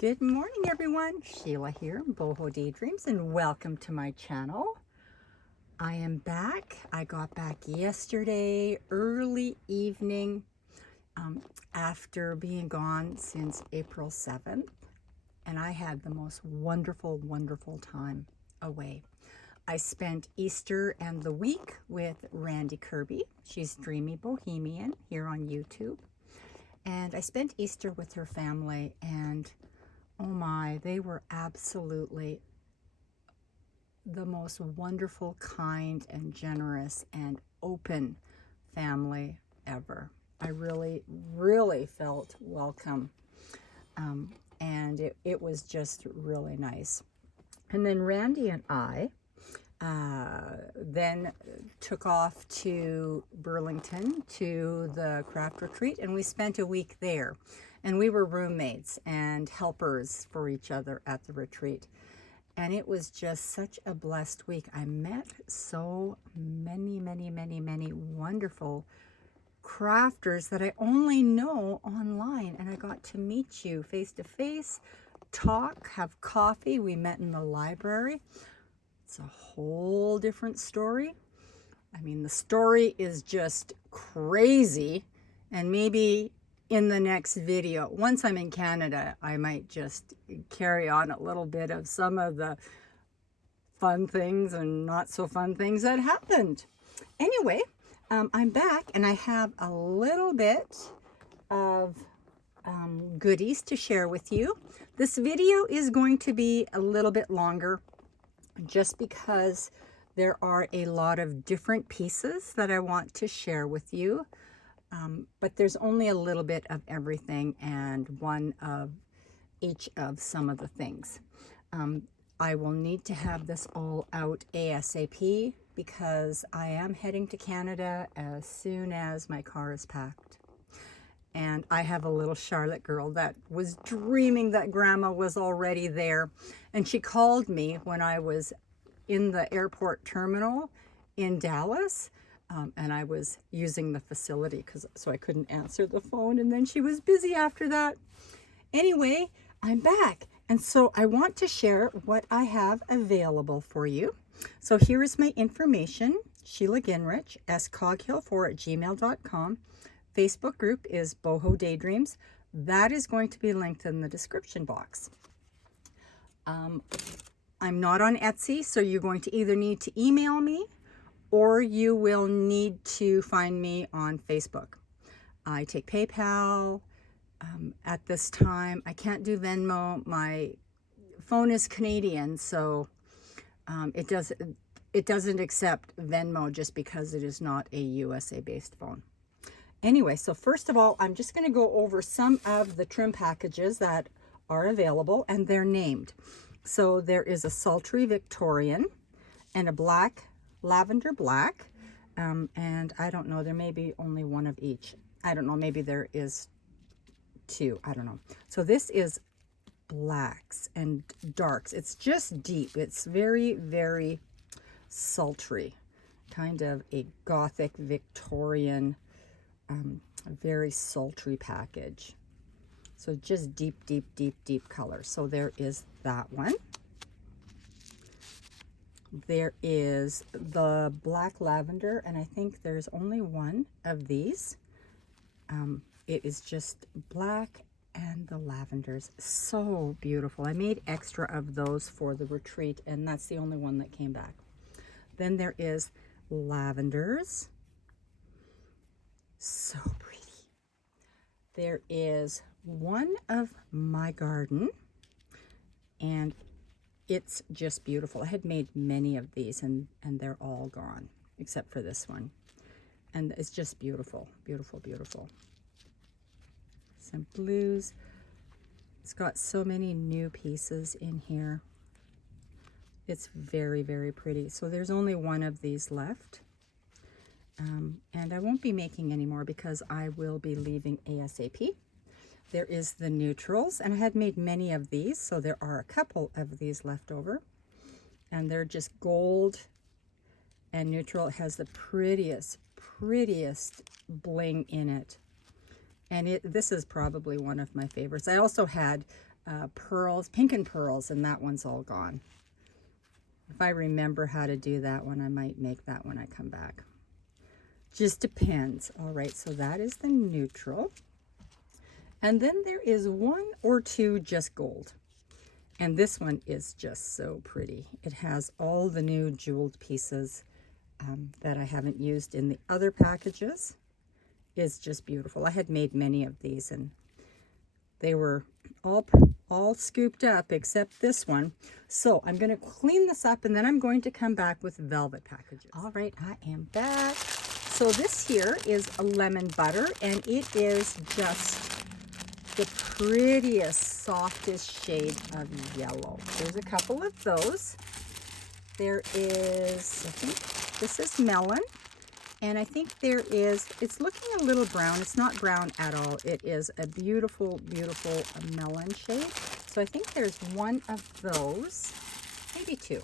Good morning, everyone. Sheila here, Boho Daydreams, and welcome to my channel. I am back. I got back yesterday, early evening, after being gone since April 7th, and I had the most wonderful, wonderful time away. I spent Easter and the week with Randy Kirby. She's Dreamy Bohemian here on YouTube. And I spent Easter with her family, and oh my, they were absolutely the most wonderful, kind, and generous and open family ever. I really, really felt welcome. And it was just really nice. And then Randy and I then took off to Burlington to the craft retreat, and we spent a week there. And we were roommates and helpers for each other at the retreat. And it was just such a blessed week. I met so many wonderful crafters that I only know online. And I got to meet you face to face, talk, have coffee. We met in the library. It's a whole different story. I mean, the story is just crazy, and maybe in the next video, once I'm in Canada, I might just carry on a little bit of some of the fun things and not so fun things that happened. Anyway, I'm back, and I have a little bit of goodies to share with you. This video is going to be a little bit longer just because there are a lot of different pieces that I want to share with you. But there's only a little bit of everything and one of each of some of the things. I will need to have this all out ASAP because I am heading to Canada as soon as my car is packed. And I have a little Charlotte girl that was dreaming that Grandma was already there. And she called me when I was in the airport terminal in Dallas. And I was using the facility so I couldn't answer the phone. And then she was busy after that. Anyway, I'm back. And so I want to share what I have available for you. So here is my information. Sheila Ginrich, scoghill4@gmail.com. Facebook group is Boho Daydreams. That is going to be linked in the description box. I'm not on Etsy, so you're going to either need to email me or you will need to find me on Facebook. I take PayPal at this time. I can't do Venmo. My phone is Canadian, so it doesn't accept Venmo just because it is not a USA-based phone. Anyway, so first of all, I'm just going to go over some of the trim packages that are available, and they're named. So there is a sultry Victorian and a black lavender black, and I don't know, there may be only one of each. I don't know, maybe there is two, I don't know. So this is blacks and darks. It's just deep. It's very, very sultry, kind of a gothic Victorian, very sultry package. So just deep color. So there is that one. There is the black lavender, and I think there's only one of these. It is just black and the lavenders. So beautiful. I made extra of those for the retreat, and that's the only one that came back. Then there is lavenders. So pretty. There is one of my garden, and it's just beautiful. I had made many of these, and they're all gone except for this one. And it's just beautiful, beautiful. Some blues. It's got so many new pieces in here. It's very, very pretty. So there's only one of these left. And I won't be making any more because I will be leaving ASAP. There is the neutrals, and I had made many of these, so there are a couple of these left over. And they're just gold and neutral. It has the prettiest bling in it. And this is probably one of my favorites. I also had pearls, pink and pearls, and that one's all gone. If I remember how to do that one, I might make that when I come back. Just depends. All right, so that is the neutral. And then there is one or two just gold. And this one is just so pretty. It has all the new jeweled pieces that I haven't used in the other packages. It's just beautiful. I had made many of these and they were all scooped up except this one. So I'm going to clean this up and then I'm going to come back with velvet packages. All right, I am back. So this here is a lemon butter and it is just the prettiest, softest shade of yellow. There's a couple of those. There is, I think this is melon. And I think there is, it's looking a little brown. It's not brown at all. It is a beautiful, beautiful melon shade. So I think there's one of those, maybe two.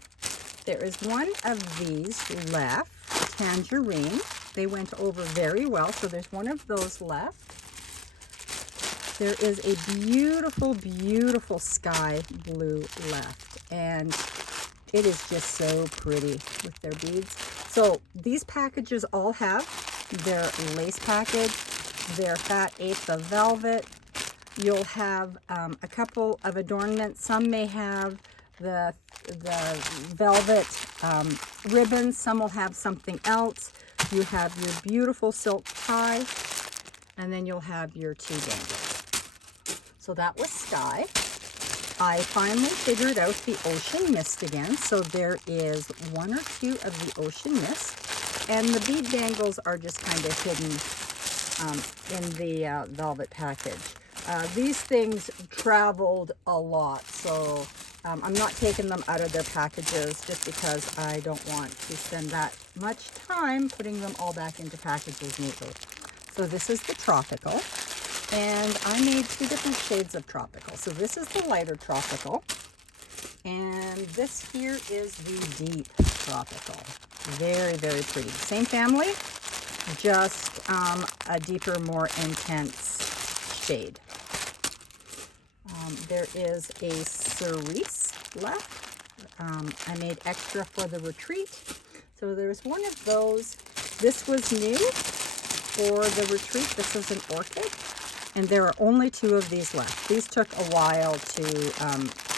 There is one of these left, tangerine. They went over very well, so there's one of those left. There is a beautiful, beautiful sky blue left. And it is just so pretty with their beads. So these packages all have their lace package, their fat eighth of velvet. You'll have a couple of adornments. Some may have the velvet ribbons. Some will have something else. You have your beautiful silk tie, and then you'll have your two dangles. So that was sky. I finally figured out the ocean mist again. So there is one or two of the ocean mist. And the bead dangles are just kind of hidden in the velvet package. These things traveled a lot. So I'm not taking them out of their packages just because I don't want to spend that much time putting them all back into packages neatly. So this is the tropical. And I made two different shades of tropical. So this is the lighter tropical. And this here is the deep tropical. Very, very pretty. Same family, just a deeper, more intense shade. There is a cerise left. I made extra for the retreat. So there's one of those. This was new for the retreat. This is an orchid. And there are only two of these left. These took a while to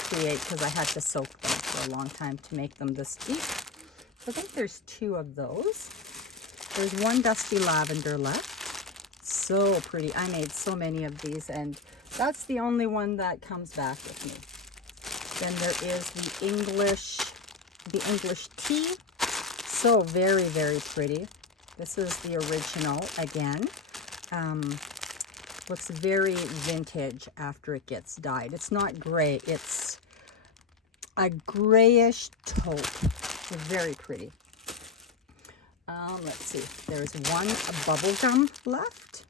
create because I had to soak them for a long time to make them this deep. So I think there's two of those. There's one dusty lavender left. So pretty. I made so many of these and that's the only one that comes back with me. Then there is the English tea. So very, very pretty. This is the original again. Looks very vintage after it gets dyed. It's not gray, it's a grayish taupe. Very pretty. Let's see, there's one bubble gum left.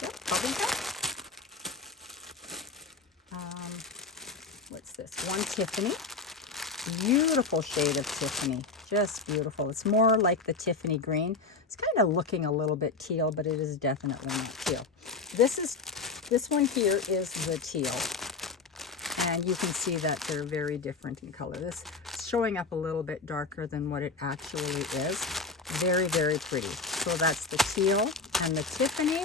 Yep, bubble gum. What's this? One Tiffany. Beautiful shade of Tiffany. Just beautiful. It's more like the Tiffany green. It's kind of looking a little bit teal, but it is definitely not teal. This one here is the teal. And you can see that they're very different in color. This is showing up a little bit darker than what it actually is. Very, very pretty. So that's the teal and the Tiffany.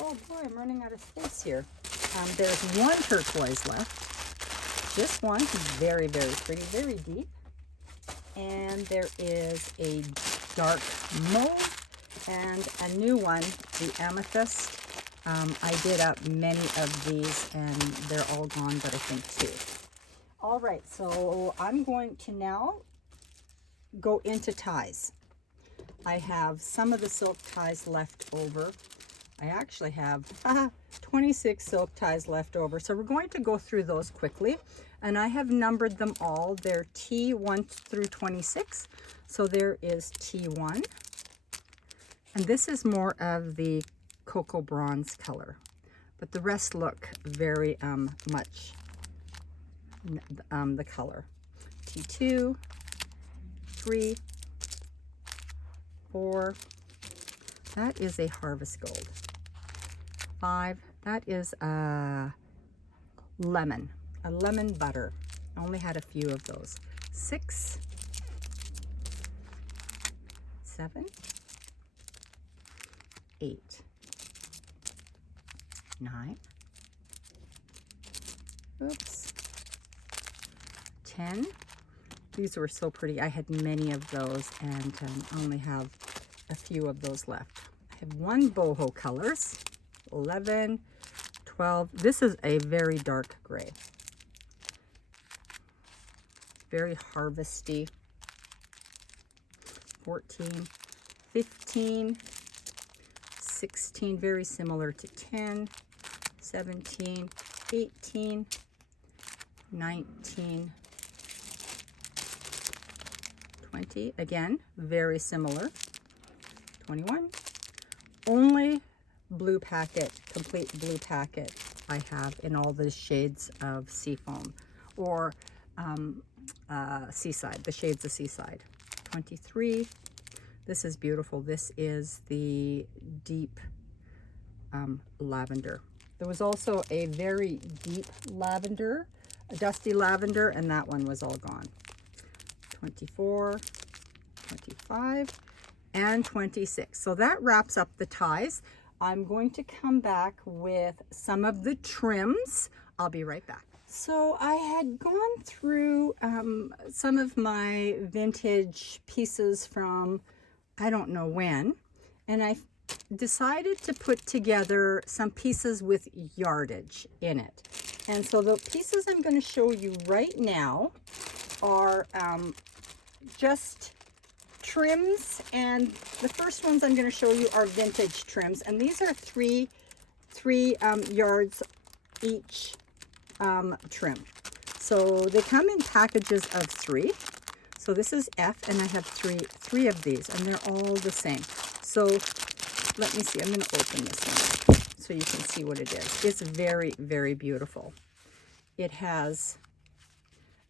Oh boy, I'm running out of space here. There's one turquoise left. This one is very, very pretty, very deep. And there is a dark mauve and a new one, the amethyst. I did up many of these and they're all gone, but I think two. All right, so I'm going to now go into ties. I have some of the silk ties left over. I actually have 26 silk ties left over. So we're going to go through those quickly. And I have numbered them all. They're T1 through 26. So there is T1. And this is more of the cocoa bronze color. But the rest look very much the color. T2, 3, 4. That is a harvest gold. 5, That is a lemon butter. I only had a few of those. 6, 7, 8, 9, oops, 10. These were so pretty. I had many of those, and I only have a few of those left. I have 1 boho colors, 11, 12. This is a very dark gray. Very harvesty. 14, 15, 16, very similar to 10, 17, 18, 19, 20, again, very similar, 21. Only blue packet, complete blue packet I have in all the shades of Seafoam, or Seaside, the shades of Seaside. 23. This is beautiful. This is the deep lavender. There was also a very deep lavender, a dusty lavender, and that one was all gone. 24, 25, and 26. So that wraps up the ties. I'm going to come back with some of the trims. I'll be right back. So I had gone through some of my vintage pieces from I don't know when, and I decided to put together some pieces with yardage in it. And so the pieces I'm going to show you right now are just trims, and the first ones I'm going to show you are vintage trims, and these are three yards each trim. So they come in packages of 3. So this is F, and I have three of these, and they're all the same. So let me see. I'm going to open this one so you can see what it is. It's very, very beautiful. It has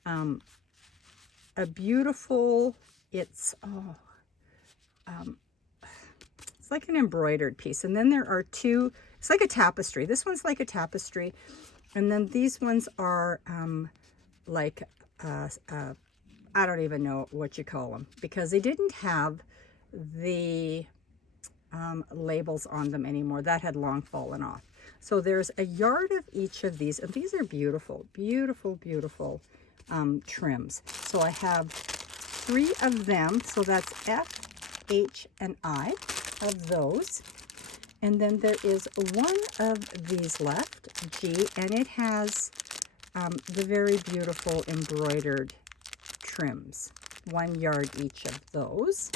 a beautiful. It's like an embroidered piece, and then there are 2. It's like a tapestry. This one's like a tapestry. And then these ones are like, I don't even know what you call them, because they didn't have the labels on them anymore. That had long fallen off. So there's a yard of each of these, and these are beautiful, beautiful, beautiful trims. So I have 3 of them. So that's F, H, and I of those. And then there is 1 of these left, G, and it has the very beautiful embroidered trims, 1 yard each of those.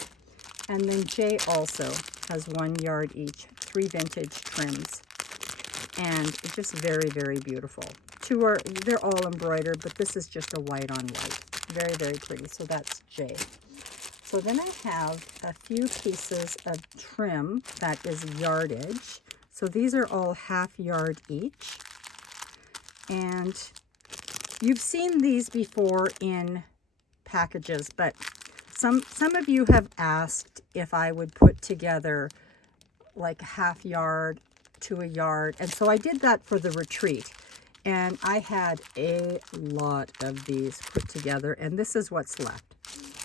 And then J also has 1 yard each, 3 vintage trims, and it's just very, very beautiful. 2 are, they're all embroidered, but this is just a white on white. Very, very pretty. So that's J. So then I have a few pieces of trim that is yardage. So these are all 1/2 yard each. And you've seen these before in packages, but some of you have asked if I would put together like 1/2 yard to a yard. And so I did that for the retreat. And I had a lot of these put together, and this is what's left.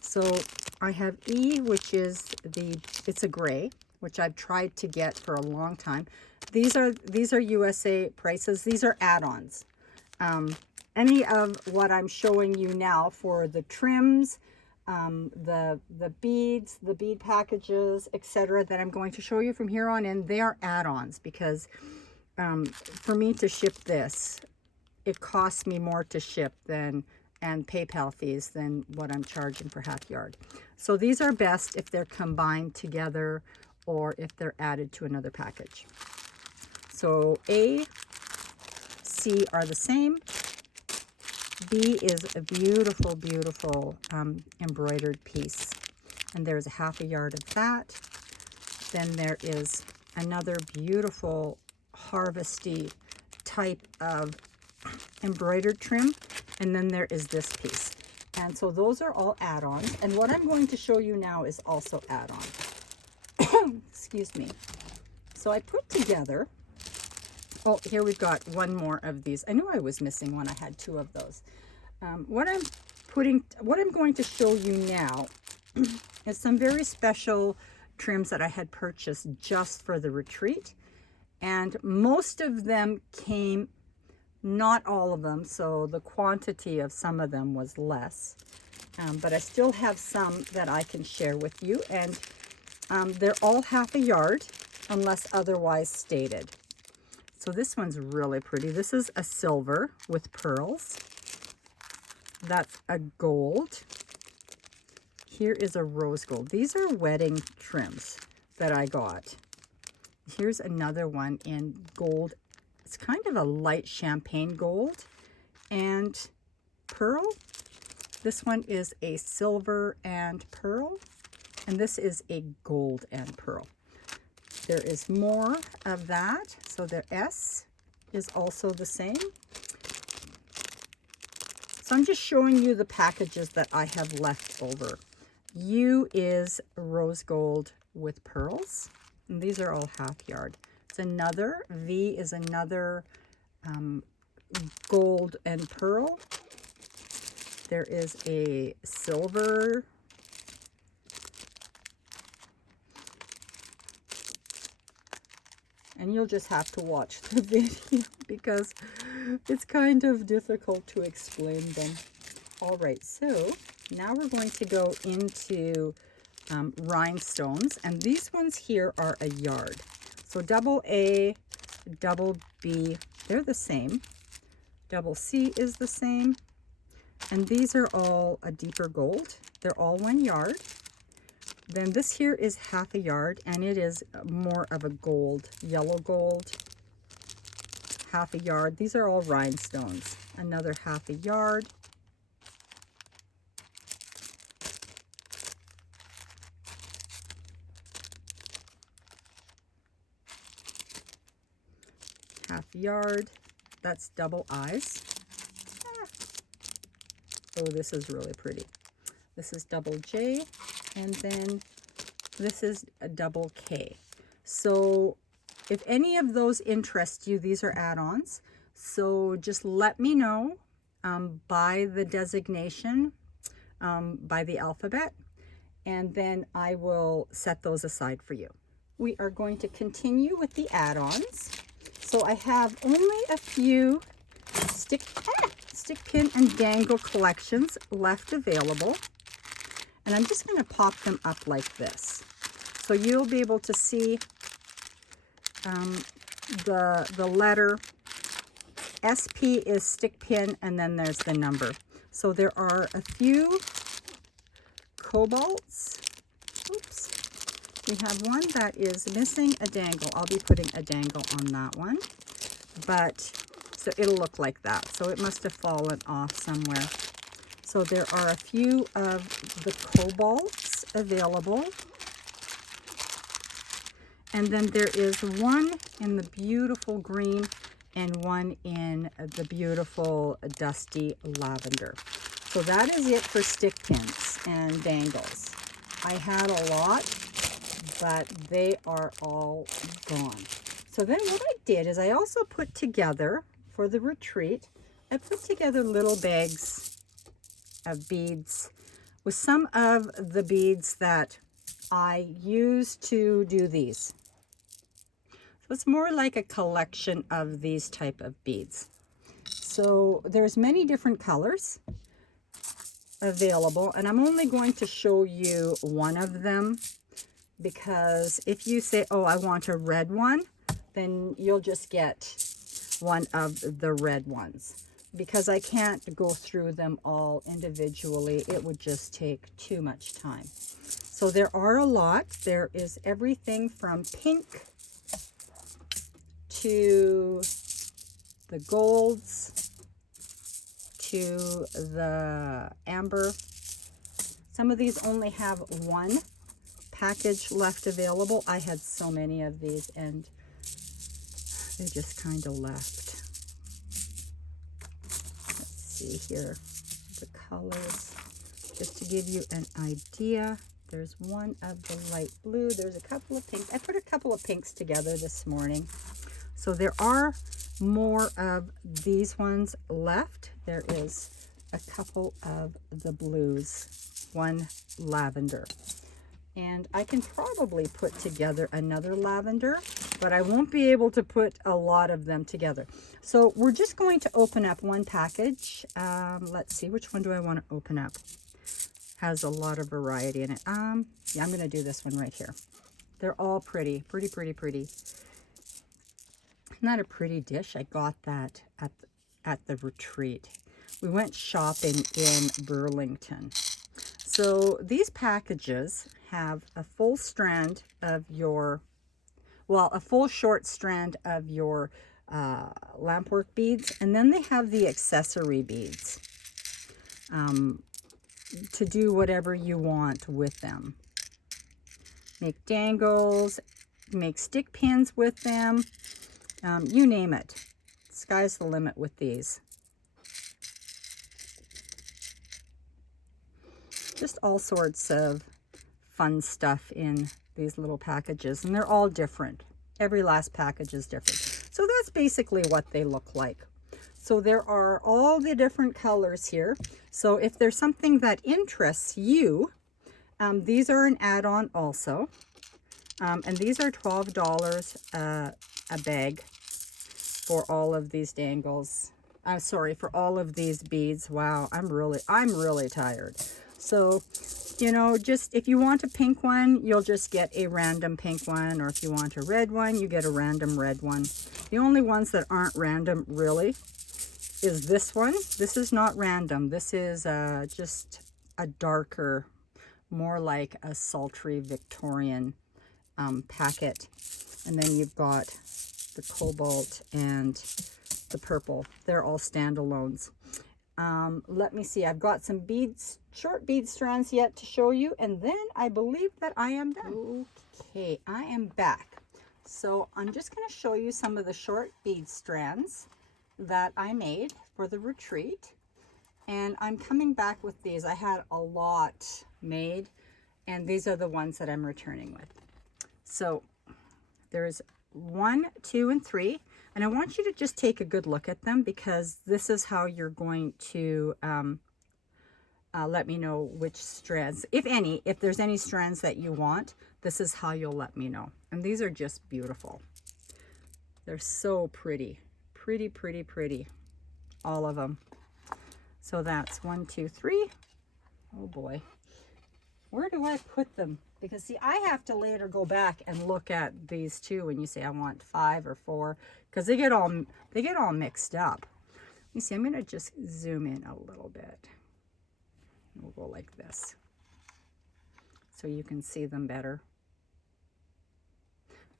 So I have E, which is it's a gray, which I've tried to get for a long time. These are USA prices. These are add-ons. Any of what I'm showing you now for the trims, the beads, the bead packages, etc., that I'm going to show you from here on in, they are add-ons, because for me to ship this, it costs me more to ship and PayPal fees than what I'm charging for 1/2 yard. So these are best if they're combined together or if they're added to another package. So A, C are the same. B is a beautiful, beautiful embroidered piece, and there's a 1/2 yard of that. Then there is another beautiful harvesty type of embroidered trim, and then there is this piece. And so those are all add-ons, and what I'm going to show you now is also add-on. Excuse me. So I put together Oh, here we've got one more of these. I knew I was missing one. I had two of those. What I'm going to show you now is some very special trims that I had purchased just for the retreat. And most of them came, not all of them, so the quantity of some of them was less. But I still have some that I can share with you. And they're all ½ a yard unless otherwise stated. So this one's really pretty. This is a silver with pearls. That's a gold. Here is a rose gold. These are wedding trims that I got. Here's another one in gold. It's kind of a light champagne gold and pearl. This one is a silver and pearl, and this is a gold and pearl. There is more of that. So the S is also the same. So I'm just showing you the packages that I have left over. U is rose gold with pearls. And these are all ½ yard. It's another. V is another gold and pearl. There is a silver. And you'll just have to watch the video because it's kind of difficult to explain them. All right, so now we're going to go into rhinestones, and these ones here are a yard. So double A, double B, they're the same. Double C is the same. And these are all a deeper gold. They're all 1 yard. Then this here is ½ a yard, and it is more of a gold, yellow gold, ½ a yard. These are all rhinestones. Another ½ a yard. ½ yard. That's double eyes. Oh, this is really pretty. This is double J, and then this is a double K. So if any of those interest you, these are add-ons. So just let me know by the designation, by the alphabet, and then I will set those aside for you. We are going to continue with the add-ons. So I have only a few stick pin and dangle collections left available. And I'm just going to pop them up like this. So you'll be able to see the letter. SP is stick pin, and then there's the number. So there are a few cobalts. Oops. We have one that is missing a dangle. I'll be putting a dangle on that one. But, so it'll look like that. So it must have fallen off somewhere. So there are a few of the cobalts available. And then there is one in the beautiful green and one in the beautiful dusty lavender. So that is it for stick pins and dangles. I had a lot, but they are all gone. So then what I did is I also put together, for the retreat, I put together little bags of beads with some of the beads that I use to do these. So it's more like a collection of these type of beads. So there's many different colors available, and I'm only going to show you one of them, because if you say, oh, I want a red one, then you'll just get one of the red ones. Because I can't go through them all individually, it would just take too much time. So there are a lot. There is everything from pink to the golds to the amber. Some of these only have one package left available. I had so many of these and they just kind of left. See here the colors, just to give you an idea. There's one of the light blue. There's a couple of pinks. I put a couple of pinks together this morning. So there are more of these ones left. There is a couple of the blues, one lavender. And I can probably put together another lavender, but I won't be able to put a lot of them together. So we're just going to open up one package. Let's see, which one do I want to open up? Has a lot of variety in it. Yeah, I'm going to do this one right here. They're all pretty, pretty, pretty, pretty. Not a pretty dish. I got that at the retreat. We went shopping in Burlington. So these packages have a full strand of your, well, a full short strand of your lampwork beads, and then they have the accessory beads to do whatever you want with them. Make dangles, make stick pins with them, you name it. Sky's the limit with these. Just all sorts of fun stuff in these little packages, and they're all different. Every last package is different. So that's basically what they look like. So there are all the different colors here. So if there's something that interests you, these are an add-on also. And these are $12 a bag for all of these dangles. I'm sorry, for all of these beads. Wow, I'm really tired. So, you know, just if you want a pink one, you'll just get a random pink one, or if you want a red one, you get a random red one. The only ones that aren't random really is this one. This is not random. This is just a darker, more like a sultry Victorian packet. And then you've got the cobalt and the purple. They're all standalones. Let me see. I've got some beads, short bead strands yet to show you, and then I believe that I am done. Okay, I am back. So I'm just going to show you some of the short bead strands that I made for the retreat, and I'm coming back with these. I had a lot made, and these are the ones that I'm returning with. So there's 1, 2, and 3. And I want you to just take a good look at them, because this is how you're going to let me know which strands, if any, if there's any strands that you want, this is how you'll let me know. And these are just beautiful. They're so pretty, pretty, pretty, pretty, all of them. So that's 1, 2, 3. Oh boy, where do I put them? Because see, I have to later go back and look at these too when you say I want 5 or 4, because they get all mixed up. You see, I'm going to just zoom in a little bit. We'll go like this so you can see them better.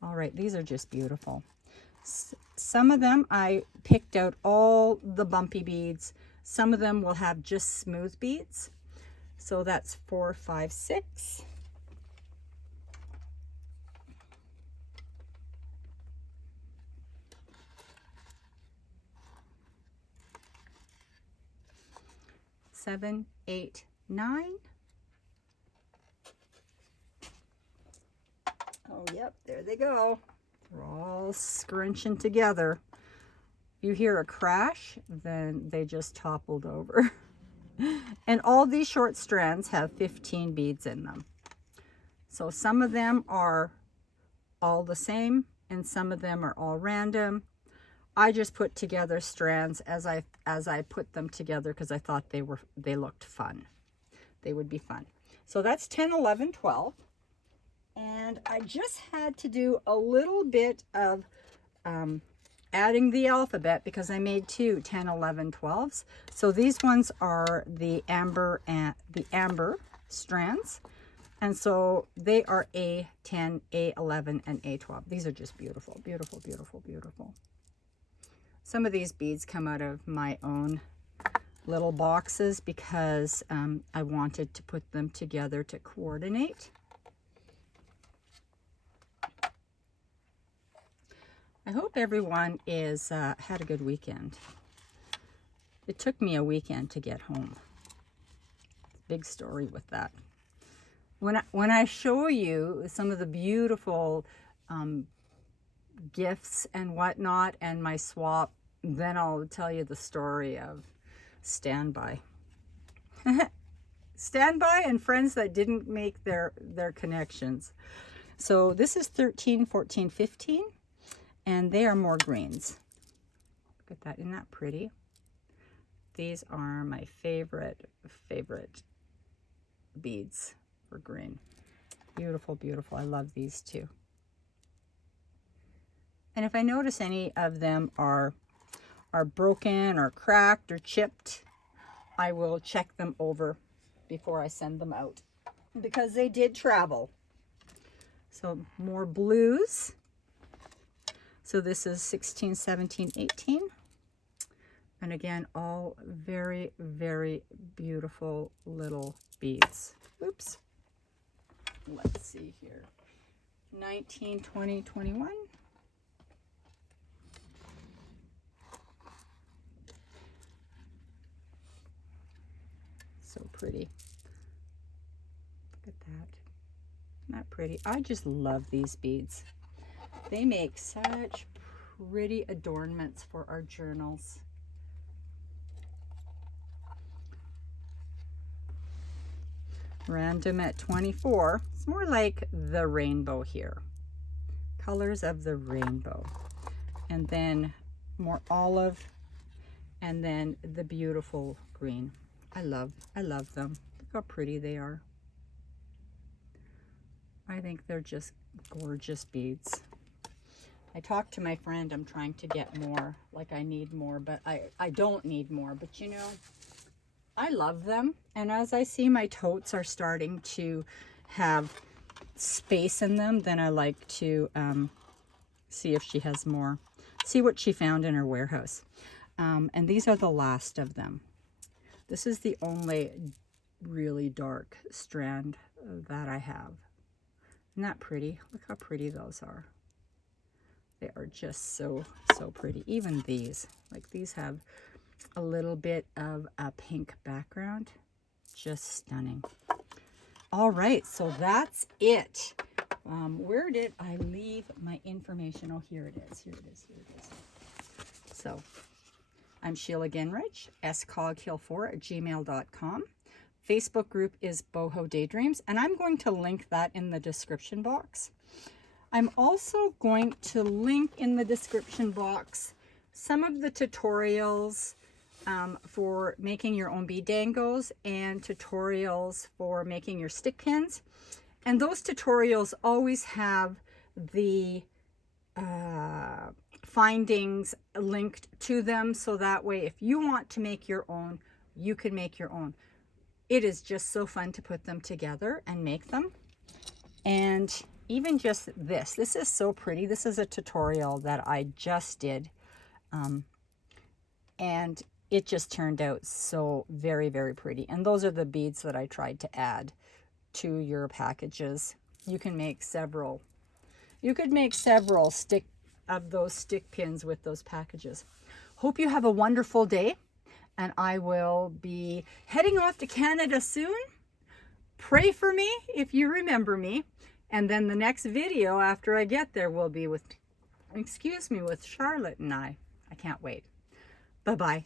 All right, these are just beautiful. Some of them I picked out all the bumpy beads. Some of them will have just smooth beads. So that's 4, 5, 6. Seven, 8, 9. Oh, yep, there they go. They're all scrunching together. You hear a crash, then they just toppled over. And all these short strands have 15 beads in them. So some of them are all the same, and some of them are all random. I just put together strands as I put them together, because I thought they looked fun. They would be fun. So that's 10, 11, 12. And I just had to do a little bit of adding the alphabet, because I made 2 10, 11, 12s. So these ones are the amber strands. And so they are A10, A11, and A12. These are just beautiful, beautiful, beautiful, beautiful. Some of these beads come out of my own little boxes, because I wanted to put them together to coordinate. I hope everyone is had a good weekend. It took me a weekend to get home. Big story with that. When I show you some of the beautiful gifts and whatnot and my swap, then I'll tell you the story of standby. Standby and friends that didn't make their connections. So this is 13, 14, 15, and they are more greens. Look at that, isn't that pretty? These are my favorite beads for green. Beautiful, beautiful. I love these too. And if I notice any of them are broken or cracked or chipped, I will check them over before I send them out, because they did travel. So more blues. So this is 16, 17, 18. And again, all very, very beautiful little beads. Oops. Let's see here. 19, 20, 21. So pretty. Look at that. Isn't that pretty? I just love these beads. They make such pretty adornments for our journals. Random at 24. It's more like the rainbow here. Colors of the rainbow. And then more olive. And then the beautiful green. I love them. Look how pretty they are. I think they're just gorgeous beads. I talked to my friend, I'm trying to get more, like I need more, but I don't need more, but you know, I love them. And as I see my totes are starting to have space in them, then I like to see if she has more, see what she found in her warehouse. And these are the last of them. This is the only really dark strand that I have. Isn't that pretty? Look how pretty those are. They are just so pretty. Even these, like these have a little bit of a pink background. Just stunning. All right, so that's it. Where did I leave my information? Oh, here it is. Here it is. Here it is. So I'm Sheila Ginrich, scoghill4@gmail.com. Facebook group is Boho Daydreams, and I'm going to link that in the description box. I'm also going to link in the description box some of the tutorials for making your own bead dangles and tutorials for making your stick pins. And those tutorials always have the findings linked to them, so that way if you want to make your own, you can make your own. It is just so fun to put them together and make them. And even just this is so pretty. This is a tutorial that I just did, and it just turned out so very, very pretty. And those are the beads that I tried to add to your packages. You can make several. You could make several stick pins with those packages. Hope you have a wonderful day, and I will be heading off to Canada soon. Pray for me if you remember me. And then the next video after I get there will be with, with Charlotte and I. I can't wait. Bye-bye.